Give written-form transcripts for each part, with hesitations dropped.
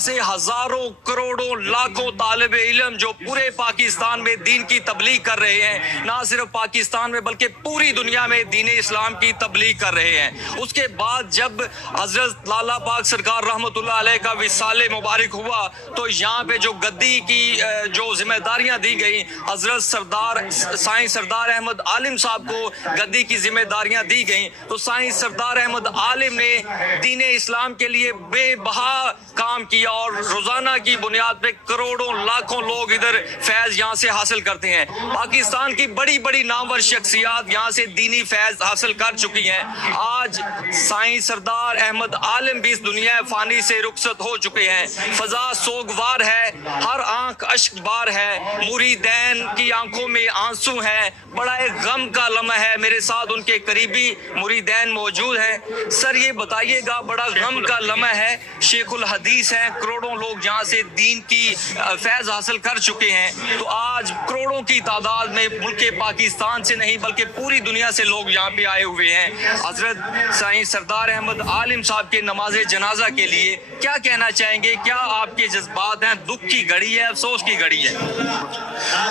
से हजारों करोड़ों लाखों तालिब इल्म जो पूरे पाकिस्तान में दीन की तबलीग कर रहे हैं, ना सिर्फ पाकिस्तान में बल्कि पूरी दुनिया में दीन इस्लाम की तबलीग कर रहे हैं। उसके बाद जब हजरत लाला पाक सरकार रहमतुल्लाह अलैह का विसाले मुबारक हुआ तो यहाँ पे जो गद्दी की जो जिम्मेदारियां दी गई, हजरत साईं सरदार अहमद आलिम साहब को गद्दी की जिम्मेदारियां दी गई, तो साईं सरदार अहमद आलिम ने दीन इस्लाम के लिए बेबहा काम किया और रोजाना की बुनियाद पे करोड़ों लाखों लोग इधर फैज यहाँ से हासिल करते हैं। पाकिस्तान की बड़ी बड़ी नामवर शख्सियात यहाँ से दीनी फैज हासिल कर चुकी हैं। आज साईं सरदार अहमद आलिम भी इस दुनिया फानी से रुखसत हो चुके हैं। फजा सोगवार है, हर आंख अश्कबार है, मुरीदैन की आंखों में आंसू है, बड़ा एक गम का लम्हा है। मेरे साथ उनके करीबी मुरीदैन मौजूद हैं। सर ये बताइएगा, बड़ा गम का लम्हा है, शेखुल हदीस हैं, करोड़ों लोग यहाँ से दीन की फैज हासिल कर चुके हैं, तो आज करोड़ों की तादाद में मुल्क पाकिस्तान से नहीं बल्कि पूरी दुनिया से लोग यहाँ पे आए हुए हैं। हजरत साईं सरदार अहमद आलिम साहब के नमाज जनाजा के लिए क्या कहना चाहेंगे? क्या आपके जज्बात हैं? दुख की घड़ी है, अफसोस की घड़ी है?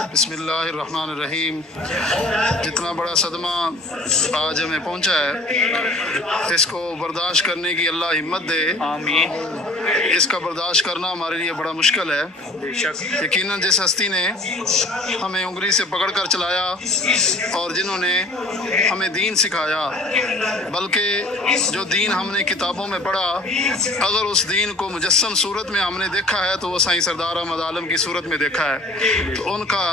बिस्मिल्लाहिर्रहमानिर्रहीम। जितना बड़ा सदमा आज हमें पहुंचा है, इसको बर्दाश्त करने की अल्लाह हिम्मत दे। आमीन। इसका बर्दाश्त करना हमारे लिए बड़ा मुश्किल है। यकीनन जिस हस्ती ने हमें उंगली से पकड़ कर चलाया और जिन्होंने हमें दीन सिखाया, बल्कि जो दीन हमने किताबों में पढ़ा, अगर उस दीन को मुजस्सम सूरत में हमने देखा है तो वो साईं सरदार अहमद आलम की सूरत में देखा है। तो उनका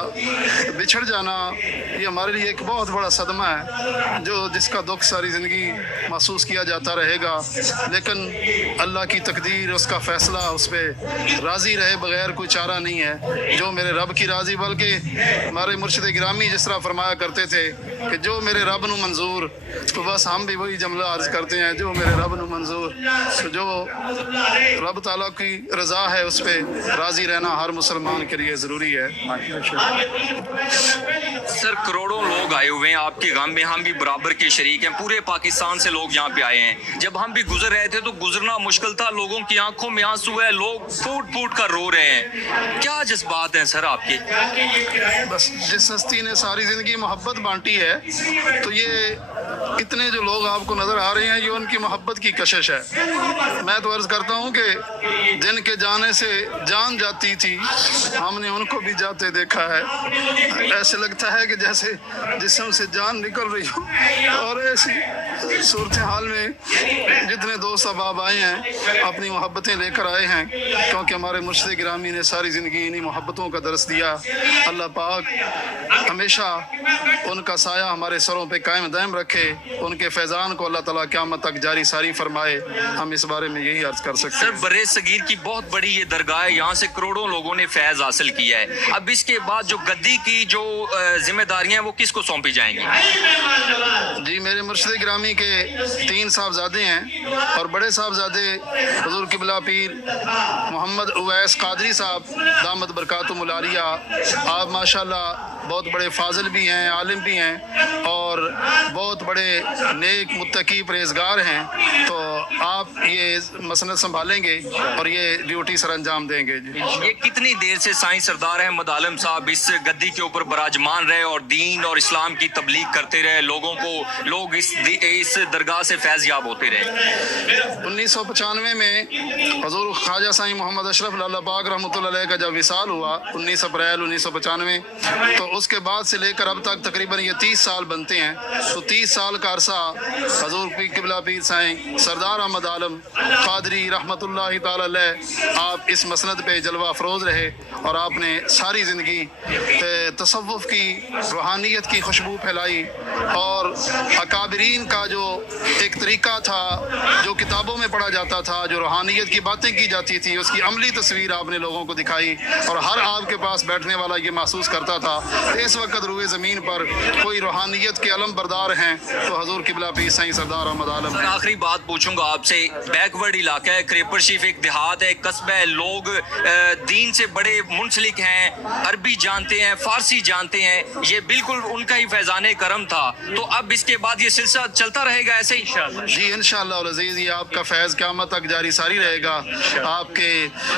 बिछड़ जाना ये हमारे लिए एक बहुत बड़ा सदमा है, जिसका दुख सारी ज़िंदगी महसूस किया जाता रहेगा। लेकिन अल्लाह की तकदीर, उसका फ़ैसला, उस पर राज़ी रहे बगैर कोई चारा नहीं है। जो मेरे रब की राज़ी, बल्कि हमारे मुर्शिद गिरामी जिस तरह फरमाया करते थे कि जो मेरे रब नू मंजूर, तो बस हम भी वही जुमला अर्ज़ करते हैं, जो मेरे रब नू मंजूर। तो जो रब ताला की रज़ा है उस पर राज़ी रहना हर मुसलमान के लिए ज़रूरी है। सर करोड़ों लोग आए हुए हैं आपके गम में, हम भी बराबर के शरीक हैं। पूरे पाकिस्तान से लोग यहाँ पे आए हैं। जब हम भी गुजर रहे थे तो गुजरना मुश्किल था, लोगों की आंखों में आंसू है, लोग फूट फूट कर रो रहे हैं। क्या जज्बात हैं सर आपके? बस जिस हस्ती ने सारी ज़िंदगी मोहब्बत बांटी है, तो ये इतने जो लोग आपको नज़र आ रहे हैं, ये उनकी मोहब्बत की कशिश है। मैं तो अर्ज़ करता हूँ कि जिनके जाने से जान जाती थी, हमने उनको भी जाते देखा है। ऐसे लगता है कि जैसे जिस्म से जान निकल रही हो। और ऐसी सूरत हाल में जितने दोस्त अहबाब आए हैं, अपनी मोहब्बतें लेकर आए हैं, क्योंकि हमारे मुर्शिद गिरामी ने सारी ज़िंदगी इन्हीं मोहब्बतों का दर्स दिया। अल्लाह पाक हमेशा उनका साया हमारे सरों पे कायम दायम रखे, उनके फैज़ान को अल्लाह ताला क़यामत तक जारी सारी फरमाए। हम इस बारे में यही अर्ज़ कर सकते हैं। सर बरे सगीर की बहुत बड़ी ये दरगाह है, यहाँ से करोड़ों लोगों ने फैज़ हासिल किया है। अब इसके बाद जो गद्दी की जो जिम्मेदारियां वो किसको सौंपी जाएंगी? जी, मेरे मुर्शिद गिरामी के 3 साहबजादे हैं और बड़े साहबजादे हुज़ूर क़िबला पीर मोहम्मद उवैस क़ादरी साहब दामत बरकातुहुल आलिया। आप माशाल्लाह बहुत बड़े फाजिल भी हैं, आलिम भी हैं और बहुत बड़े नेक मुत्तकी परहेज़गार हैं। तो आप ये मसनद संभालेंगे और ये ड्यूटी सर अंजाम देंगे। जी, ये कितनी देर से साईं सरदार अहमद आलम साहब इस गद्दी के ऊपर बराजमान रहे और दीन और इस्लाम की तबलीग करते रहे, लोग इस दरगाह से फैज़ याब होते रहे? 1995 में हुज़ूर ख्वाजा साईं मोहम्मद अशरफ लाला पाक रहमतुल्लाह अलैह का जब विसाल हुआ 19 अप्रैल 1995, तो उसके बाद से लेकर अब तक तकरीबन ये 30 साल बनते हैं। तो 30 साल का अरसा हुज़ूर क़िबला पीर साईं सरदार अहमद आलम क़ादरी रहमतुल्लाह ताला अलैह आप इस मसनद पे जलवा अफरोज़ रहे और आपने सारी ज़िंदगी तसव्वुफ़ की रूहानियत की खुशबू फैलाई और अकाबरीन का जो एक तरीका था, जो किताबों में पढ़ा जाता था, जो रूहानियत की बातें की जाती थी, उसकी अमली तस्वीर आपने लोगों को दिखाई और हर आपके पास बैठने वाला ये महसूस करता था اس وقت روئے زمین پر کوئی روحانیت کے علم بردار ہیں تو حضور قبلہ پیر سائیں سردار احمد عالم سر ہیں۔ آخری بات پوچھوں گا آپ سے، بیک ورڈ علاقہ ہے، کریپر شریف ایک دیہات ہے، قصبہ ہے، لوگ دین سے بڑے منسلک ہیں، عربی جانتے ہیں، فارسی جانتے ہیں، یہ بالکل ان کا ہی فیضان کرم تھا، تو اب اس کے بعد یہ سلسلہ چلتا رہے گا ایسے ہی؟ جی انشاءاللہ العزیز یہ آپ کا فیض قیامت تک جاری ساری رہے گا۔ آپ کے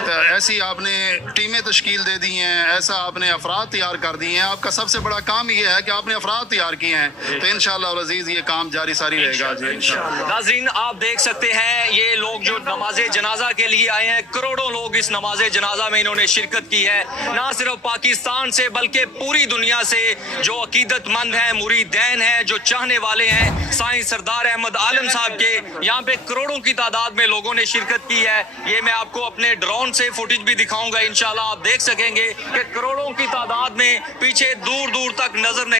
ایسی آپ نے ٹیمیں تشکیل دے دی ہیں، ایسا آپ نے افراد تیار کر دی ہیں، آپ کا سب سے بڑا کام یہ ہے کہ آپ نے افراد تیار کیے ہیں، تو انشاءاللہ العزیز یہ کام جاری ساری رہے گا۔ جی ناظرین آپ دیکھ سکتے ہیں یہ لوگ جو نماز جنازہ کے لیے آئے ہیں، کروڑوں لوگ اس نماز جنازہ میں انہوں نے شرکت کی ہے، نہ صرف پاکستان سے بلکہ پوری دنیا سے جو عقیدت مند ہیں، مریدین ہیں، جو چاہنے والے ہیں سائیں سردار احمد عالم صاحب کے، یہاں پہ کروڑوں کی تعداد میں لوگوں نے شرکت کی ہے۔ یہ میں آپ کو اپنے ڈرون سے فوٹیج بھی دکھاؤں گا، انشاءاللہ آپ دیکھ سکیں گے کہ کروڑوں کی تعداد میں پیچھے دور دور تک نظر نہیں